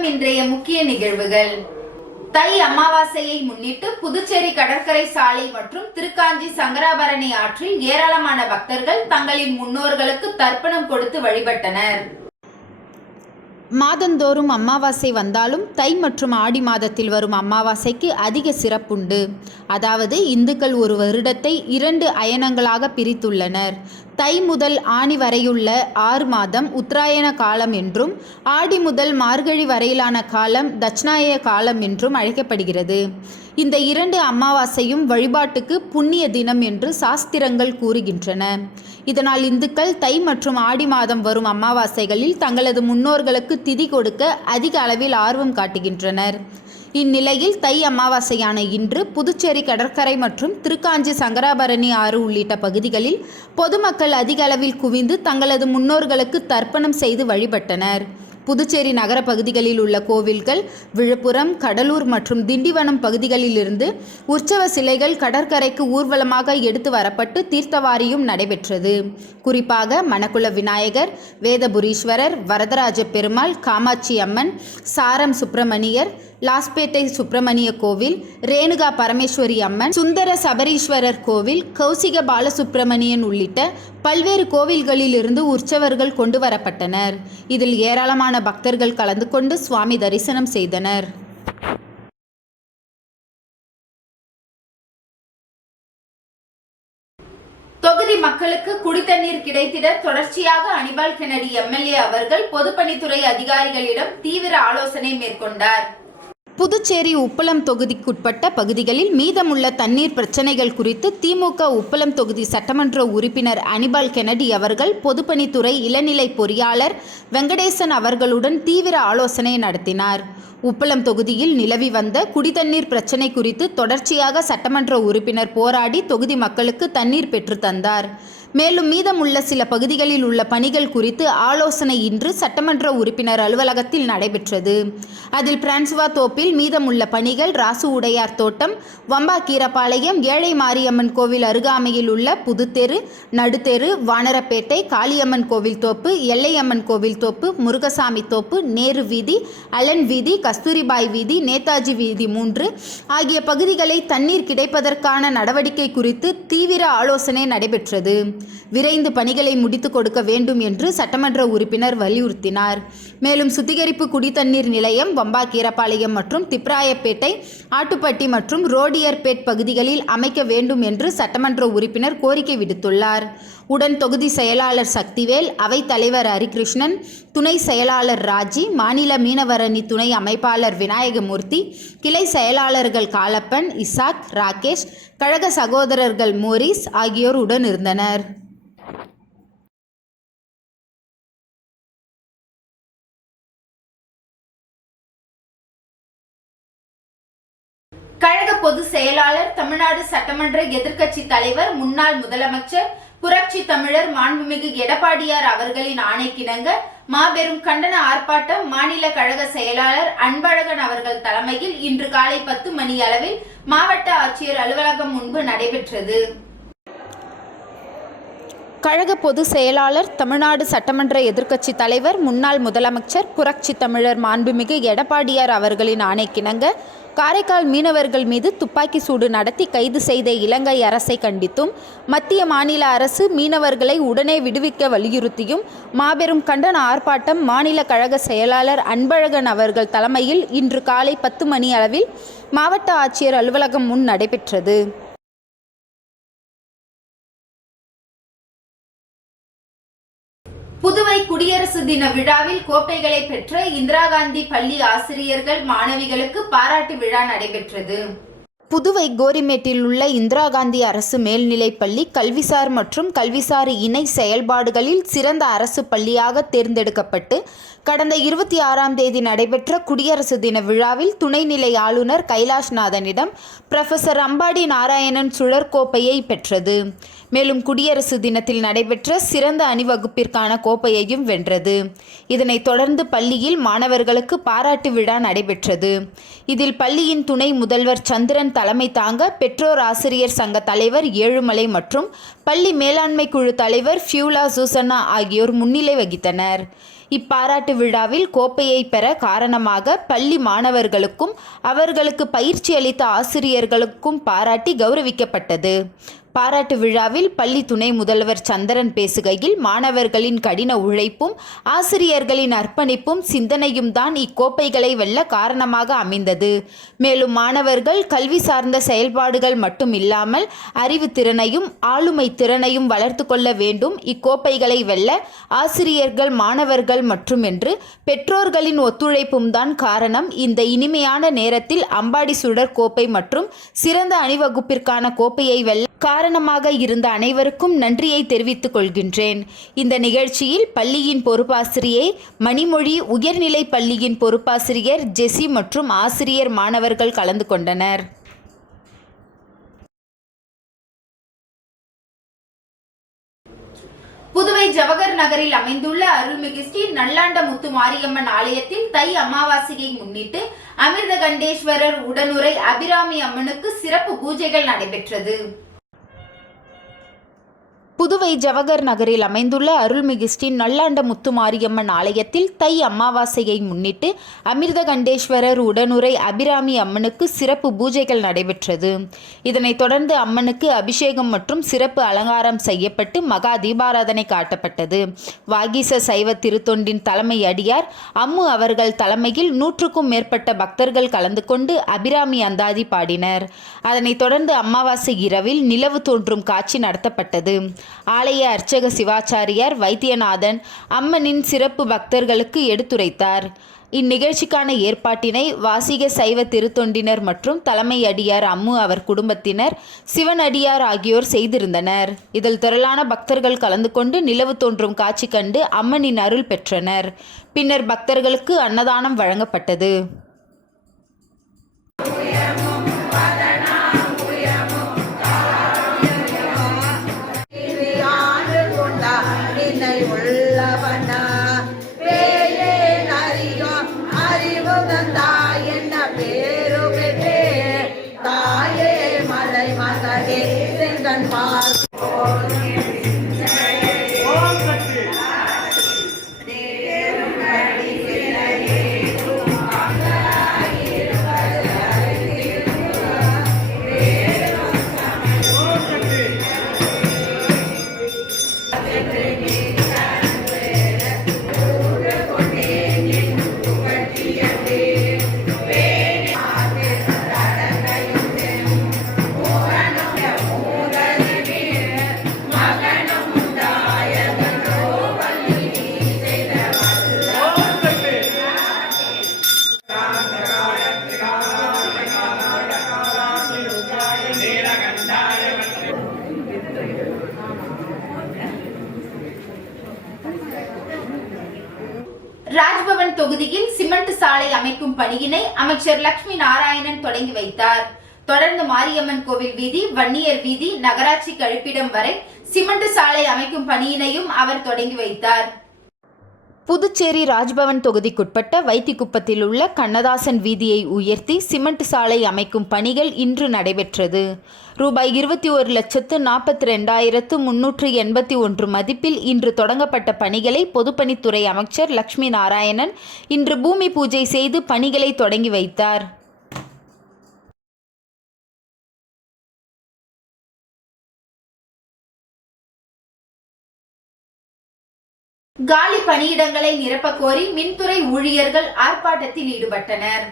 வணக்கம். இன்றைய முக்கிய நிகழ்வுகள். தை அமாவாசையை முன்னிட்டு புதுச்சேரி கடற்கரை சாலை மற்றும் திருக்காஞ்சி சங்கராபரணி ஆற்றில் ஏராளமான பக்தர்கள் தங்களின் முன்னோர்களுக்கு தர்ப்பணம் கொடுத்து வழிபட்டனர். மாதந்தோறும் அமாவாசை வந்தாலும் தை மற்றும் ஆடி மாதத்தில் வரும் அமாவாசைக்கு அதிக சிறப்புண்டு. அதாவது இந்துக்கள் ஒரு வருடத்தை 2 அயனங்களாக பிரித்துள்ளனர். தை முதல் ஆனி வரையுள்ள 6 மாதம் உத்தராயண காலம் என்றும், ஆடி முதல் மார்கழி வரையிலான காலம் தட்சிணாய காலம் என்றும் அழைக்கப்படுகிறது. இந்த 2 அமாவாசையும் வழிபாட்டுக்கு புண்ணிய தினம் என்று சாஸ்திரங்கள் கூறுகின்றன. இதனால் இந்துக்கள் தை மற்றும் ஆடி மாதம் வரும் அமாவாசைகளில் தங்களது முன்னோர்களுக்கு திதி கொடுக்க அதிக அளவில் ஆர்வம் காட்டுகின்றனர். இந்நிலையில் தை அமாவாசையான இன்று புதுச்சேரி கடற்கரை மற்றும் திருக்காஞ்சி சங்கராபரணி ஆறு உள்ளிட்ட பகுதிகளில் பொதுமக்கள் அதிக அளவில் குவிந்து தங்களது முன்னோர்களுக்கு தர்ப்பணம் செய்து வழிபட்டனர். புதுச்சேரி நகர பகுதிகளில் உள்ள கோவில்கள், விழுப்புரம், கடலூர் மற்றும் திண்டிவனம் பகுதிகளிலிருந்து உற்சவ சிலைகள் கடற்கரைக்கு ஊர்வலமாக எடுத்து வரப்பட்டு தீர்த்தவாரியும் நடைபெற்றது. குறிப்பாக மணக்குள விநாயகர், வேதபுரீஸ்வரர், வரதராஜ பெருமாள், காமாட்சி அம்மன், சாரம் சுப்பிரமணியர், லாஸ்பேட்டை சுப்பிரமணிய கோவில், ரேணுகா பரமேஸ்வரி அம்மன், சுந்தர சபரீஸ்வரர் கோவில், கௌசிக பாலசுப்பிரமணியன் உள்ளிட்ட பல்வேறு கோவில்களிலிருந்து உற்சவர்கள் கொண்டு வரப்பட்டனர். இதில் ஏராளமான பக்தர்கள் கலந்து கொண்டு சுவாமி தரிசனம் செய்தனர். தொகுதி மக்களுக்கு குடித்தண்ணீர் கிடைத்திட தொடர்ச்சியாக அனிபால் கென்னடி எம்எல்ஏ அவர்கள் பொதுப்பணித்துறை அதிகாரிகளிடம் தீவிர ஆலோசனை மேற்கொண்டார். புதுச்சேரி உப்பளம் தொகுதிக்குட்பட்ட பகுதிகளில் மீதமுள்ள தண்ணீர் பிரச்சினைகள் குறித்து திமுக உப்பளம் தொகுதி சட்டமன்ற உறுப்பினர் அனிபால் கென்னடி அவர்கள் பொதுப்பணித்துறை இளநிலை பொறியாளர் வெங்கடேசன் அவர்களுடன் தீவிர ஆலோசனை நடத்தினார். உப்பளம் தொகுதியில் நிலவி வந்த குடிதண்ணீர் பிரச்சினை குறித்து தொடர்ச்சியாக சட்டமன்ற உறுப்பினர் போராடி தொகுதி மக்களுக்கு தண்ணீர் பெற்று தந்தார். மேலும் மீதமுள்ள சில பகுதிகளில் உள்ள பணிகள் குறித்து ஆலோசனை இன்று சட்டமன்ற உறுப்பினர் அலுவலகத்தில் நடைபெற்றது. அதில் பிரான்சுவா தோப்பில் மீதமுள்ள பணிகள், ராசு உடையார் தோட்டம், வம்பாக்கீரபாளையம், ஏழை மாரியம்மன் கோவில் அருகாமையில் உள்ள புதுத்தெரு, நடுத்தெரு, வானரப்பேட்டை, காளியம்மன் கோவில் தோப்பு, எல்லையம்மன் கோவில் தோப்பு, முருகசாமி தோப்பு, நேரு வீதி, அலன் வீதி, கஸ்தூரிபாய் வீதி, நேதாஜி வீதி 3 ஆகிய பகுதிகளை தண்ணீர் கிடைப்பதற்கான நடவடிக்கை குறித்து தீவிர ஆலோசனை நடைபெற்றது. விரைந்து பணிகளை முடித்து கொடுக்க வேண்டும் என்று சட்டமன்ற உறுப்பினர் வலியுறுத்தினார். மேலும் சுத்திகரிப்பு குடித்தண்ணீர் நிலையம் வம்பாக்கீரபாளையம் மற்றும் திப்ராயப்பேட்டை, ஆட்டுப்பட்டி மற்றும் ரோடியர்பேட் பகுதிகளில் அமைக்க வேண்டும் என்று சட்டமன்ற உறுப்பினர் கோரிக்கை விடுத்துள்ளார். உடன் தொகுதி செயலாளர் சக்திவேல், அவைத் தலைவர் ஹரிகிருஷ்ணன், துணை செயலாளர் ராஜி, மாநில மீனவரணி துணை அமைப்பாளர் விநாயகமூர்த்தி, கிளை செயலாளர்கள் காலப்பன், இசாக், ராகேஷ், கழக சகோதரர்கள் மோரிஸ் ஆகியோர் உடன் இருந்தனர். கழக பொதுச் செயலாளர், தமிழ்நாடு சட்டமன்ற எதிர்க்கட்சி தலைவர், முன்னாள் முதலமைச்சர், புரட்சி தமிழர் மாண்புமிகு எடப்பாடியார் அவர்களின் ஆணைக்கிணங்க மாபெரும் கண்டன ஆர்ப்பாட்டம் மாநில கழக செயலாளர் அன்பழகன் அவர்கள் தலைமையில் இன்று காலை 10 மணி அளவில் மாவட்ட ஆட்சியர் அலுவலகம் முன்பு நடைபெற்றது. கழக பொதுச் செயலாளர், தமிழ்நாடு சட்டமன்ற எதிர்க்கட்சி தலைவர், முன்னாள் முதலமைச்சர், புரட்சி தமிழர் மாண்புமிகு எடப்பாடியார் அவர்களின் ஆணைக்கிணங்க காரைக்கால் மீனவர்கள் மீது துப்பாக்கி சூடு நடத்தி கைது செய்த இலங்கை அரசை கண்டித்தும், மத்திய மாநில அரசு மீனவர்களை உடனே விடுவிக்க வலியுறுத்தியும் மாபெரும் கண்டன ஆர்ப்பாட்டம் மாநில கழக செயலாளர் அன்பழகன் அவர்கள் தலைமையில் இன்று காலை 10 மணி அளவில் மாவட்ட ஆட்சியர் அலுவலகம் முன் நடைபெற்றது. புதுவை குடியரசு தின விழாவில் கோப்பைகளை பெற்ற இந்திரா காந்தி பள்ளி ஆசிரியர்கள், மாணவிகளுக்கு பாராட்டு விழா நடைபெற்றது. புதுவை கோரிமேட்டில் உள்ள இந்திரா காந்தி அரசு மேல்நிலைப்பள்ளி கல்விசார் மற்றும் கல்விசார் இணை செயல்பாடுகளில் சிறந்த அரசு பள்ளியாக தேர்ந்தெடுக்கப்பட்டு கடந்த 26ஆம் தேதி நடைபெற்ற குடியரசு தின விழாவில் துணைநிலை ஆளுநர் கைலாஷ்நாதனிடம் புரொஃபசர் அம்பாடி நாராயணன் சுழற்கோப்பையை பெற்றது. மேலும் குடியரசு தினத்தில் நடைபெற்ற சிறந்த அணிவகுப்பிற்கான கோப்பையையும் வென்றது. இதனைத் தொடர்ந்து பள்ளியில் மாணவர்களுக்கு பாராட்டு விழா நடைபெற்றது. இதில் பள்ளியின் துணை முதல்வர் சந்திரன் தலைமை தாங்க பெற்றோர் ஆசிரியர் சங்க தலைவர் ஏழுமலை மற்றும் பள்ளி மேலாண்மை குழு தலைவர் ஃபியூலா சூசன்னா ஆகியோர் முன்னிலை வகித்தனர். இப்பாராட்டு விழாவில் கோப்பையை பெற காரணமாக பள்ளி மாணவர்களுக்கும் அவர்களுக்கு பயிற்சி அளித்த ஆசிரியர்களுக்கும் பாராட்டி கௌரவிக்கப்பட்டது. பாராட்டு விழாவில் பள்ளி துணை முதல்வர் சந்திரன் பேசுகையில், மாணவர்களின் கடின உழைப்பும் ஆசிரியர்களின் அர்ப்பணிப்பும் சிந்தனையும் தான் இக்கோப்பைகளை வெல்ல காரணமாக அமைந்தது. மேலும் மாணவர்கள் கல்வி சார்ந்த செயல்பாடுகள் மட்டும் இல்லாமல் அறிவு திறனையும் ஆளுமை திறனையும் வளர்த்து கொள்ள வேண்டும். இக்கோப்பைகளை வெல்ல ஆசிரியர்கள், மாணவர்கள் மற்றும் என்று பெற்றோர்களின் ஒத்துழைப்பும் தான் காரணம். இந்த இனிமையான நேரத்தில் அம்பாடி சுடர் கோப்பை மற்றும் சிறந்த அணிவகுப்பிற்கான கோப்பையை வெல்ல காரணமாக இருந்த அனைவருக்கும் நன்றியை தெரிவித்துக் கொள்கின்றேன். இந்த நிகழ்ச்சியில் பள்ளியின் பொறுப்பாசிரியை மணிமொழி, உயர்நிலை பள்ளியின் பொறுப்பாசிரியர் ஜெசி மற்றும் ஆசிரியர், மாணவர்கள் கலந்து கொண்டனர். புதுவை ஜவஹர் நகரில் அமைந்துள்ள அருள்மிகு ஸ்ரீ நல்லாண்டமுத்து மாரியம்மன் ஆலயத்தில் தை அமாவாசையை முன்னிட்டு அமிர்தகண்டேஸ்வரர் உடனுரை அபிராமி அம்மனுக்கு சிறப்பு பூஜைகள் நடைபெற்றது. புதுவை ஜவஹர் நகரில் அமைந்துள்ள அருள்மிகு ஸ்ரீ நல்லாண்டமுத்து மாரியம்மன் ஆலயத்தில் தை அமாவாசையை முன்னிட்டு அமிர்தகண்டேஸ்வரர் உடனுரை அபிராமி அம்மனுக்கு சிறப்பு பூஜைகள் நடைபெற்றது. இதனைத் தொடர்ந்து அம்மனுக்கு அபிஷேகம் மற்றும் சிறப்பு அலங்காரம் செய்யப்பட்டு மகா தீபாராதனை காட்டப்பட்டது. வாகீச சைவ திருத்தொண்டின் தலைமை அடியார் அம்மு அவர்கள் தலைமையில் 100க்கும் மேற்பட்ட பக்தர்கள் கலந்து கொண்டு அபிராமி அந்தாதி பாடினர். அதனைத் தொடர்ந்து அமாவாசை இரவில் நிலவு தோன்றும் காட்சி நடத்தப்பட்டது. ஆலய அர்ச்சக சிவாச்சாரியார் வைத்தியநாதன் அம்மனின் சிறப்பு பக்தர்களுக்கு எடுத்துரைத்தார். இந்நிகழ்ச்சிக்கான ஏற்பாட்டினை வாசிக சைவ திருத்தொண்டினர் மற்றும் தலைமை அடியார் அம்மு அவர் குடும்பத்தினர், சிவன் அடியார் ஆகியோர் செய்திருந்தனர். இதில் திரளான பக்தர்கள் கலந்து கொண்டு நிலவு தோன்றும் காட்சி கண்டு அம்மனின் அருள் பெற்றனர். பின்னர் பக்தர்களுக்கு அன்னதானம் வழங்கப்பட்டது. ராஜ்பவன் தொகுதியில் சிமெண்ட் சாலை அமைக்கும் பணியினை அமைச்சர் லட்சுமி நாராயணன் தொடங்கி வைத்தார். தொடர்ந்து மாரியம்மன் கோவில் வீதி, வன்னியர் வீதி, நகராட்சி கழிப்பிடம் வரை சிமெண்ட் சாலை அமைக்கும் பணியினையும் அவர் தொடங்கி வைத்தார். புதுச்சேரி ராஜ்பவன் தொகுதிக்குட்பட்ட வைத்திக்குப்பத்தில் உள்ள கண்ணதாசன் வீதியை உயர்த்தி சிமெண்ட் சாலை அமைக்கும் பணிகள் இன்று நடைபெற்றது. ரூபாய் 21,42,381 மதிப்பில் இன்று தொடங்கப்பட்ட பணிகளை பொதுப்பணித்துறை அமைச்சர் லட்சுமி நாராயணன் இன்று பூமி பூஜை செய்து பணிகளை தொடங்கி வைத்தார். காலி பணியிடங்களை நிரப்ப கோரி மின்துறை ஊழியர்கள் ஆர்ப்பாட்டத்தில் ஈடுபட்டனர்.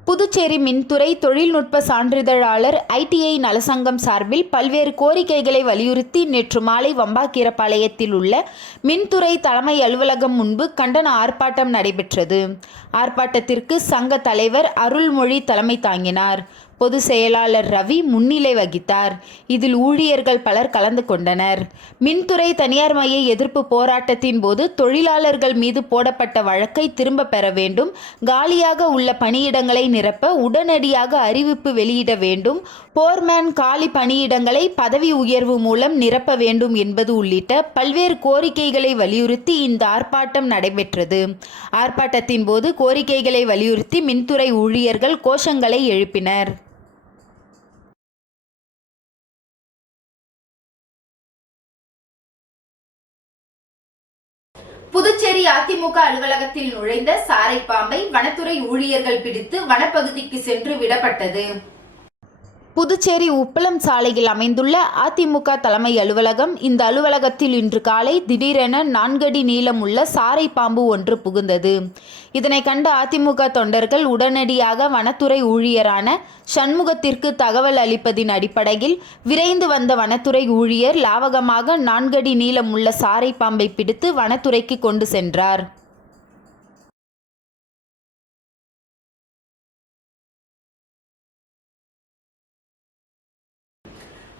புதுச்சேரி மின்துறை தொழில்நுட்ப சான்றிதழாளர் ITI நலசங்கம் சார்பில் பல்வேறு கோரிக்கைகளை வலியுறுத்தி நேற்று மாலை வம்பாக்கீரப்பாளையத்தில் உள்ள மின்துறை தலைமை அலுவலகம் முன்பு கண்டன ஆர்ப்பாட்டம் நடைபெற்றது. ஆர்ப்பாட்டத்திற்கு சங்க தலைவர் அருள்மொழி தலைமை தாங்கினார். பொதுச் செயலாளர் ரவி முன்னிலை வகித்தார். இதில் ஊழியர்கள் பலர் கலந்து கொண்டனர். மின்துறை தனியார்மய எதிர்ப்பு போராட்டத்தின் போது தொழிலாளர்கள் மீது போடப்பட்ட வழக்கை திரும்ப பெற வேண்டும், காலியாக உள்ள பணியிடங்களை நிரப்ப உடனடியாக அறிவிப்பு வெளியிட வேண்டும், போர்மேன் காலி பணியிடங்களை பதவி உயர்வு மூலம் நிரப்ப வேண்டும் என்பது உள்ளிட்ட பல்வேறு கோரிக்கைகளை வலியுறுத்தி இந்த ஆர்ப்பாட்டம் நடைபெற்றது. ஆர்ப்பாட்டத்தின் போது கோரிக்கைகளை வலியுறுத்தி மின்துறை ஊழியர்கள் கோஷங்களை எழுப்பினர். புதுச்சேரி அதிமுக அலுவலகத்தில் நுழைந்த சாரை பாம்பை வனத்துறை ஊழியர்கள் பிடித்து வனப்பகுதிக்கு சென்று விடப்பட்டது. புதுச்சேரி உப்பளம் சாலையில் அமைந்துள்ள அதிமுக தலைமை அலுவலகம். இந்த அலுவலகத்தில் இன்று காலை திடீரென 4 அடி நீளமுள்ள சாரை பாம்பு ஒன்று புகுந்தது. இதனை கண்ட அதிமுக தொண்டர்கள் உடனடியாக வனத்துறை ஊழியரான சண்முகத்திற்கு தகவல் அளிப்பதின் அடிப்படையில் விரைந்து வந்த வனத்துறை ஊழியர் லாவகமாக 4 அடி நீளமுள்ள சாரை பாம்பை பிடித்து வனத்துறைக்கு கொண்டு சென்றார்.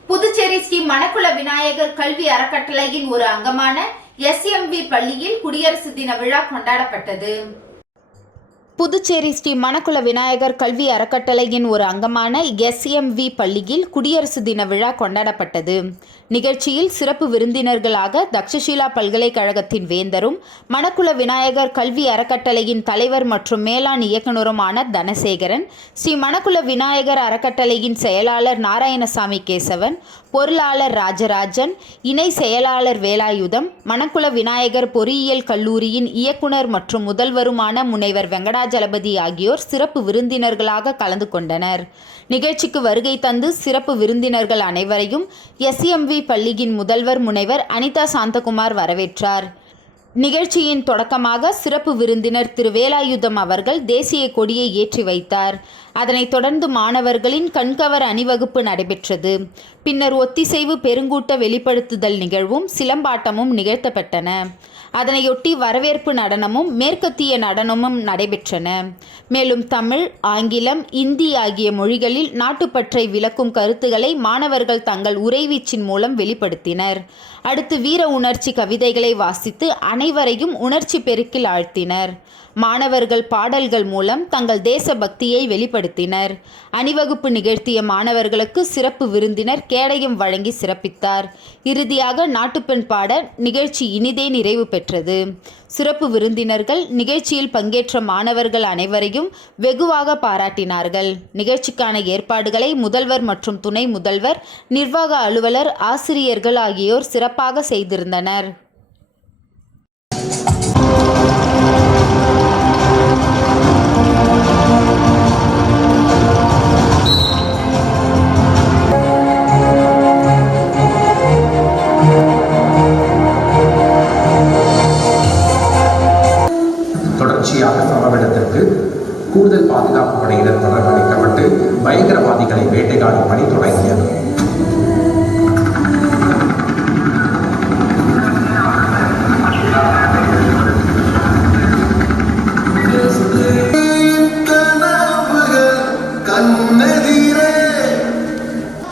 புதுச்சேரி ஸ்ரீ மணக்குள விநாயகர் கல்வி அறக்கட்டளையின் ஒரு அங்கமான SMV பள்ளியில் குடியரசு தின விழா கொண்டாடப்பட்டது. புதுச்சேரி ஸ்ரீ மணக்குள விநாயகர் கல்வி அறக்கட்டளையின் ஒரு அங்கமான SMV பள்ளியில் குடியரசு தின விழா கொண்டாடப்பட்டது. நிகழ்ச்சியில் சிறப்பு விருந்தினர்களாக தக்ஷஷீலா பல்கலைக்கழகத்தின் வேந்தரும் மணக்குள விநாயகர் கல்வி அறக்கட்டளையின் தலைவர் மற்றும் மேலாண் இயக்குநருமான தனசேகரன், ஸ்ரீ மணக்குள விநாயகர் அறக்கட்டளையின் செயலாளர் நாராயணசாமி கேசவன், பொருளாளர் ராஜராஜன், இணை செயலாளர் வேலாயுதம், மணக்குள விநாயகர் பொறியியல் கல்லூரியின் இயக்குனர் மற்றும் முதல்வருமான முனைவர் வெங்கடாஜலபதி ஆகியோர் சிறப்பு விருந்தினர்களாக கலந்து கொண்டனர். நிகழ்ச்சிக்கு வருகை தந்து சிறப்பு விருந்தினர்கள் அனைவரையும் SMV பள்ளியின் முதல்வர் முனைவர் அனிதா சாந்தகுமார் வரவேற்றார். நிகழ்ச்சியின் தொடக்கமாக சிறப்பு விருந்தினர் திரு வேலாயுதம் அவர்கள் தேசிய கொடியை ஏற்றி வைத்தார். அதனைத் தொடர்ந்து மாணவர்களின் கண்கவர் அணிவகுப்பு நடைபெற்றது. பின்னர் ஒத்திசைவு பெருங்கூட்ட வெளிப்படுத்துதல் நிகழ்வும் சிலம்பாட்டமும் நிகழ்த்தப்பட்டன. அதனையொட்டி வரவேற்பு நடனமும் மேற்கத்திய நடனமும் நடைபெற்றன. மேலும் தமிழ், ஆங்கிலம், இந்தி ஆகிய மொழிகளில் நாட்டுப்பற்றை விளக்கும் கருத்துக்களை மாணவர்கள் தங்கள் உரைவீச்சின் மூலம் வெளிப்படுத்தினர். அடுத்து வீர உணர்ச்சி கவிதைகளை வாசித்து அனைவரையும் உணர்ச்சி பெருக்கில் ஆழ்த்தினர். மாணவர்கள் பாடல்கள் மூலம் தங்கள் தேசபக்தியை வெளிப்படுத்தினர். அணிவகுப்பு நிகழ்த்திய மாணவர்களுக்கு சிறப்பு விருந்தினர் கேடயம் வழங்கி சிறப்பித்தார். இறுதியாக நாட்டுப்பெண் பாட நிகழ்ச்சி இனிதே நிறைவு பெற்றது. சிறப்பு விருந்தினர்கள் நிகழ்ச்சியில் பங்கேற்ற மாணவர்கள் அனைவரையும் வெகுவாக பாராட்டினார்கள். நிகழ்ச்சிக்கான ஏற்பாடுகளை முதல்வர் மற்றும் துணை முதல்வர், நிர்வாக அலுவலர், ஆசிரியர்கள் ஆகியோர் சிறப்பாக செய்திருந்தனர். தொடர்ச்சியாக சம்பவத்திற்கு கூடுதல் பாதுகாப்பு படையினர் வரவழைக்கப்பட்டு பயங்கரவாதிகளை வேட்டையாடும் பணி தொடங்கியது.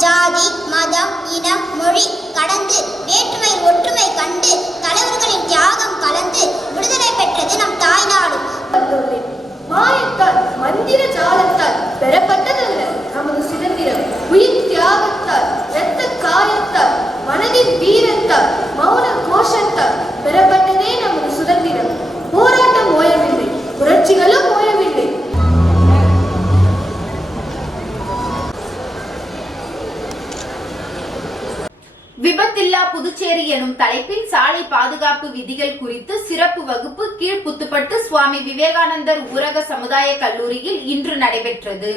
ஜாதி, மதம், இனம், மொழி கடந்து வேற்றுமை ஒற்றுமை கண்டு தலைவர்களின் தியாகம் கலந்து விடுதலை பெற்றது நம் தாய்நாடு. மாயத்தால் மந்திர ஜாலத்தால் பெறப்பட்டதல்ல நமது சுதந்திரம். உயிர் தியாகத்தால், இரத்த காயத்தால், மனதின் வீரத்தால், மௌன கோஷத்தால் பெறப்பட்டதே நமது சுதந்திரம். போராட்டம் ஓயவில்லை, புரட்சிகளும் ஓயவில்லை. விபத்தில்லா புதுச்சேரி எனும் தலைப்பில் சாலை பாதுகாப்பு விதிகள் குறித்து சிறப்பு வகுப்பு கீழ்புத்துப்பட்டு சுவாமி விவேகானந்தர் ஊரக சமுதாய கல்லூரியில் இன்று நடைபெற்றது.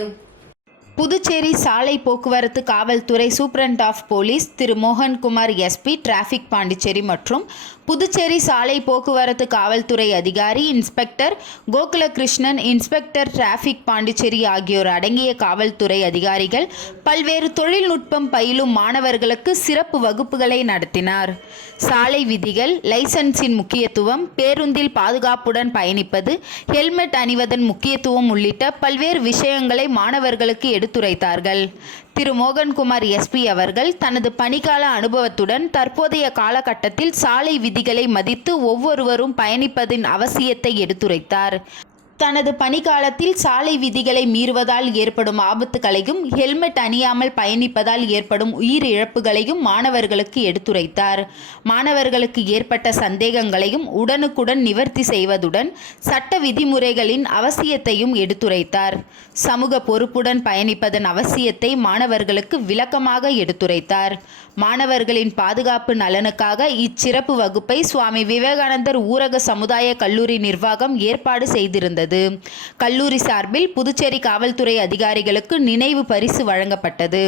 புதுச்சேரி சாலை போக்குவரத்து காவல்துறை superintendent of police Thiru Mohankumar SP traffic Pondicherry மற்றும் புதுச்சேரி சாலை போக்குவரத்து காவல்துறை அதிகாரி inspector Gokulakrishnan, inspector traffic Pondicherry ஆகியோர் அடங்கிய காவல்துறை அதிகாரிகள் பல்வேறு தொழில்நுட்பம் பயிலும் மாணவர்களுக்கு சிறப்பு வகுப்புகளை நடத்தினார். சாலை விதிகள், லைசன்ஸின் முக்கியத்துவம், பேருந்தில் பாதுகாப்புடன் பயணிப்பது, ஹெல்மெட் அணிவதன் முக்கியத்துவம் உள்ளிட்ட பல்வேறு விஷயங்களை மாணவர்களுக்கு எடுத்துரைத்தார்கள். திரு மோகன்குமார் SP அவர்கள் தனது பணிக்கால அனுபவத்துடன் தற்போதைய காலகட்டத்தில் சாலை விதிகளை மதித்து ஒவ்வொருவரும் பயணிப்பதின் அவசியத்தை எடுத்துரைத்தார். தனது பணிக்காலத்தில் சாலை விதிகளை மீறுவதால் ஏற்படும் ஆபத்துகளையும் ஹெல்மெட் அணியாமல் பயணிப்பதால் ஏற்படும் உயிரிழப்புகளையும் மாணவர்களுக்கு எடுத்துரைத்தார். மாணவர்களுக்கு ஏற்பட்ட சந்தேகங்களையும் உடனுக்குடன் நிவர்த்தி செய்வதுடன் சட்ட விதிமுறைகளின் அவசியத்தையும் எடுத்துரைத்தார். சமூக பொறுப்புடன் பயணிப்பதன் அவசியத்தை மாணவர்களுக்கு விளக்கமாக எடுத்துரைத்தார். மாணவர்களின் பாதுகாப்பு நலனுக்காக இச்சிறப்பு வகுப்பை சுவாமி விவேகானந்தர் ஊரக சமுதாய கல்லூரி நிர்வாகம் ஏற்பாடு செய்திருந்தது. கல்லூரி சார்பில் புதுச்சேரி காவல்துறை அதிகாரிகளுக்கு நினைவு பரிசு வழங்கப்பட்டது.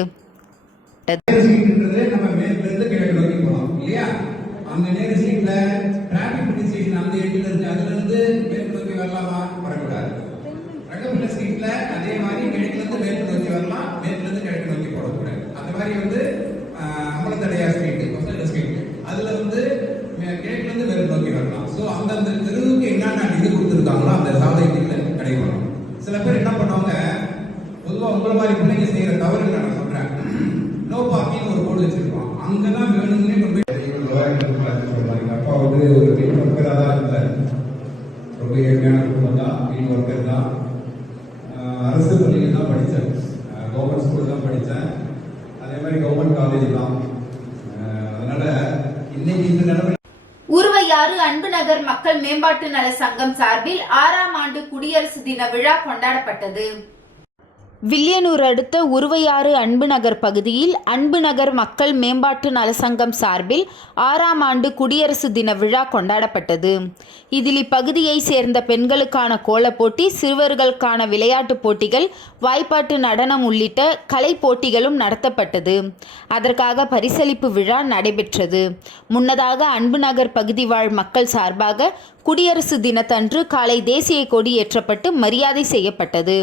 அம்பலத்தடையார் ஸ்ட்ரீட் அதுல வந்து கிழக்குல இருந்து மேற்கு நோக்கி வரலாம். ஸோ அந்தந்த தெருவுக்கு என்னென்ன இது கொடுத்துருக்காங்களோ அந்த சாலைகள்ல கிடைக்கணும். சில பேர் என்ன பண்ணுவாங்க, பொதுவாக உங்களை மாதிரி பிள்ளைங்க செய்யற தவறு நான் சொல்றேன், நோ பார்க்கிங் ஒரு போர்டு வச்சிருக்கோம், அங்கதான் வேணும்னே கொண்டு போய் அப்பா வந்து ஒரு கிளீன் ஒர்க்கராக தான் இருந்தார். ரொம்ப ஏழ்மையான குடும்பம் தான், கிளீன் ஒர்க்கர் தான். அரசு பள்ளியில் தான் படித்தேன், கவர்மெண்ட் ஸ்கூல் தான் படித்தேன், அதே மாதிரி கவர்மெண்ட் காலேஜ் தான். அதனால இன்னைக்கு இந்த நிலைமை. உருவையாறு அன்பு நகர் மக்கள் மேம்பாட்டு நல சங்கம் சார்பில் 6ஆம் ஆண்டு குடியரசு தின விழா கொண்டாடப்பட்டது. வில்லியனூர் அடுத்த உருவையாறு அன்பு நகர் பகுதியில் அன்பு நகர் மக்கள் மேம்பாட்டு நலசங்கம் சார்பில் 6ஆம் ஆண்டு குடியரசு தின விழா கொண்டாடப்பட்டது. இதில் இப்பகுதியை சேர்ந்த பெண்களுக்கான கோலப் போட்டி, சிறுவர்களுக்கான விளையாட்டுப் போட்டிகள், வாய்ப்பாட்டு நடனம் உள்ளிட்ட கலை போட்டிகளும் நடத்தப்பட்டது. அதற்காக பரிசளிப்பு விழா நடைபெற்றது. முன்னதாக அன்பு நகர் பகுதி வாழ் மக்கள் சார்பாக குடியரசு தினத்தன்று காலை தேசிய கொடி ஏற்றப்பட்டு மரியாதை செய்யப்பட்டது.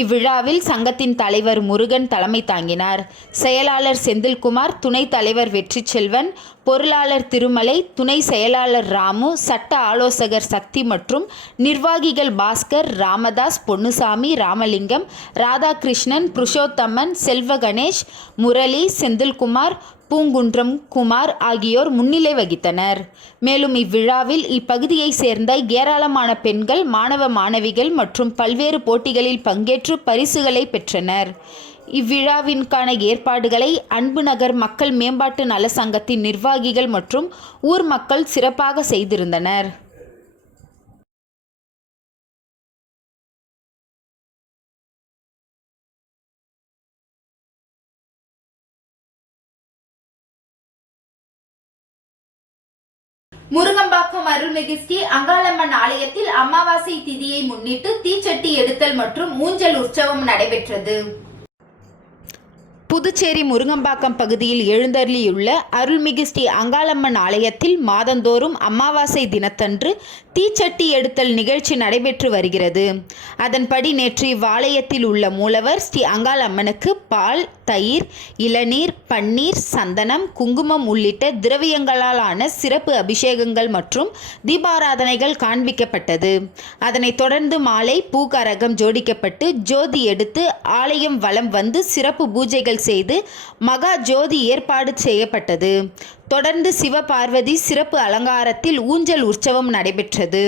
இவ்விழாவில் சங்கத்தின் தலைவர் முருகன் தலைமை தாங்கினார். செயலாளர் செந்தில்குமார், துணைத் தலைவர் வெற்றி செல்வன், பொருளாளர் திருமலை, துணை செயலாளர் ராமு, சட்ட ஆலோசகர் சக்தி மற்றும் நிர்வாகிகள் பாஸ்கர், ராமதாஸ், பொன்னுசாமி, ராமலிங்கம், ராதாகிருஷ்ணன், புருஷோத்தமன், செல்வ கணேஷ், முரளி, செந்தில்குமார், பூங்குன்றம் குமார் ஆகியோர் முன்னிலை வகித்தனர். மேலும் இவ்விழாவில் இப்பகுதியை சேர்ந்த ஏராளமான பெண்கள், மாணவ மாணவிகள் மற்றும் பல்வேறு போட்டிகளில் பங்கேற்று பரிசுகளை பெற்றனர். இவ்விழாவிற்கான ஏற்பாடுகளை அன்பு நகர் மக்கள் மேம்பாட்டு நல சங்கத்தின் நிர்வாகிகள் மற்றும் ஊர் மக்கள் சிறப்பாக செய்திருந்தனர். முருங்கம்பாக்கம் அருள்மிகு ஸ்ரீ அங்காளம்மன் ஆலயத்தில் அமாவாசை திதியை முன்னிட்டு தீச்சட்டி எடுத்தல் மற்றும் ஊஞ்சல் உற்சவம் நடைபெற்றது. புதுச்சேரி முருங்கம்பாக்கம் பகுதியில் எழுந்தருளியுள்ள அருள்மிகு ஸ்ரீ அங்காளம்மன் ஆலயத்தில் மாதந்தோறும் அமாவாசை தினத்தன்று தீச்சட்டி எடுத்தல் நிகழ்ச்சி நடைபெற்று வருகிறது. அதன்படி நேற்று இவ்வாலயத்தில் உள்ள மூலவர் ஸ்ரீ அங்காளம்மனுக்கு பால், தயிர், இளநீர், பன்னீர், சந்தனம், குங்குமம் உள்ளிட்ட திரவியங்களால் ஆன சிறப்பு அபிஷேகங்கள் மற்றும் தீபாராதனைகள் காண்பிக்கப்பட்டது. அதனைத் தொடர்ந்து மாலை பூகரகம் ஜோடிக்கப்பட்டு ஜோதி எடுத்து ஆலயம் வலம் வந்து சிறப்பு பூஜைகள் செய்து மகா ஜோதி ஏற்பாடு செய்யப்பட்டது. தொடர்ந்து சிவபார்வதி சிறப்பு அலங்காரத்தில் ஊஞ்சல் உற்சவம் நடைபெற்றது.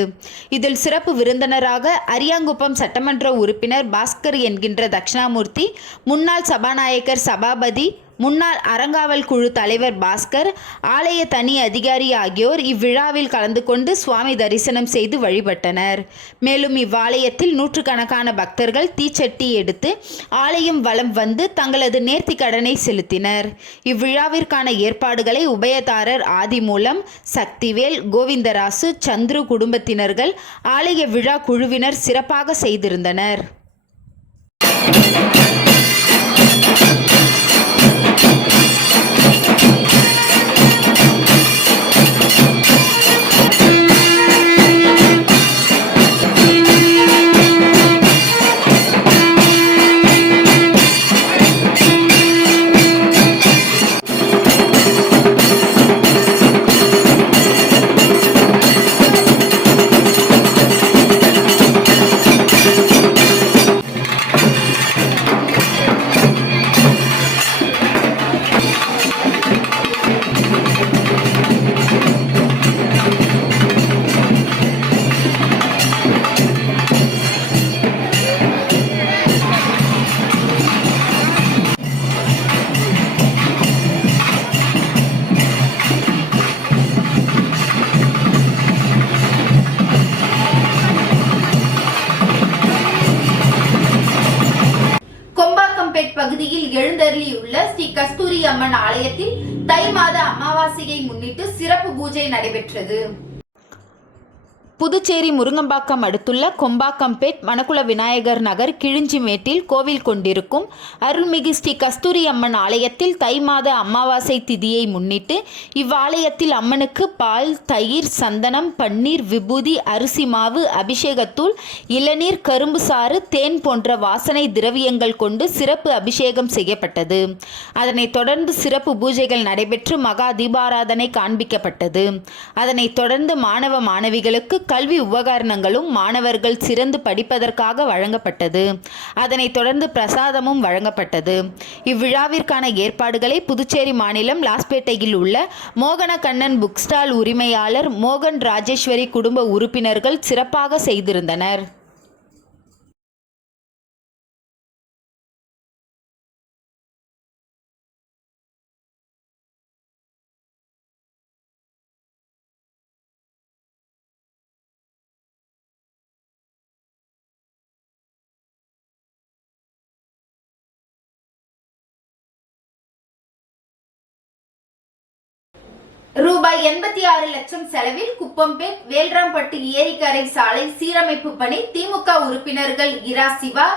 இதில் சிறப்பு விருந்தினராக அரியாங்குப்பம் சட்டமன்ற உறுப்பினர் பாஸ்கர் என்கின்ற தட்சிணாமூர்த்தி, முன்னாள் சபாநாயகர் சபாபதி, முன்னாள் அறங்காவல் குழு தலைவர் பாஸ்கர், ஆலய தனி அதிகாரி ஆகியோர் இவ்விழாவில் கலந்து கொண்டு சுவாமி தரிசனம் செய்து வழிபட்டனர். மேலும் இவ்வாலயத்தில் நூற்றுக்கணக்கான பக்தர்கள் தீச்சட்டி எடுத்து ஆலயம் வலம் வந்து தங்களது நேர்த்தி கடனை செலுத்தினர். இவ்விழாவிற்கான ஏற்பாடுகளை உபயதாரர் ஆதிமூலம், சக்திவேல், கோவிந்தராசு, சந்துரு குடும்பத்தினர்கள், ஆலய விழா குழுவினர் சிறப்பாக செய்திருந்தனர். கஸ்தூரி அம்மன் ஆலயத்தில் தை மாத அமாவாசையை முன்னிட்டு சிறப்பு பூஜை நடைபெற்றது. புதுச்சேரி முருங்கம்பாக்கம் அடுத்துள்ள கொம்பாக்கம்பேட் மணக்குள விநாயகர் நகர் கிழிஞ்சிமேட்டில் கோவில் கொண்டிருக்கும் அருள்மிகு ஸ்ரீ கஸ்தூரி அம்மன் ஆலயத்தில் தை மாத அமாவாசை திதியை முன்னிட்டு இவ்வாலயத்தில் அம்மனுக்கு பால், தயிர், சந்தனம், பன்னீர், விபூதி, அரிசி மாவு, அபிஷேகத்தூள், இளநீர், கரும்பு சாறு, தேன் போன்ற வாசனை திரவியங்கள் கொண்டு சிறப்பு அபிஷேகம் செய்யப்பட்டது. அதனைத் தொடர்ந்து சிறப்பு பூஜைகள் நடைபெற்று மகா தீபாராதனை காண்பிக்கப்பட்டது. அதனைத் தொடர்ந்து மாணவ மாணவிகளுக்கு கல்வி உபகரணங்களும் மாணவர்கள் சிறந்து படிப்பதற்காக வழங்கப்பட்டது. அதனைத் தொடர்ந்து பிரசாதமும் வழங்கப்பட்டது. இவ்விழாவிற்கான ஏற்பாடுகளை புதுச்சேரி மாநிலம் லாஸ்பேட்டையில் உள்ள மோகனகண்ணன் புக் ஸ்டால் உரிமையாளர் மோகன் ராஜேஸ்வரி குடும்ப உறுப்பினர்கள் சிறப்பாக செய்திருந்தனர். ரூபாய் 86 லட்சம் செலவில் குப்பம்பேட் வேல்ராம்பட்டு ஏரிக்கரை சாலை சீரமைப்பு பணி திமுக உறுப்பினர்கள் இரா சிவா,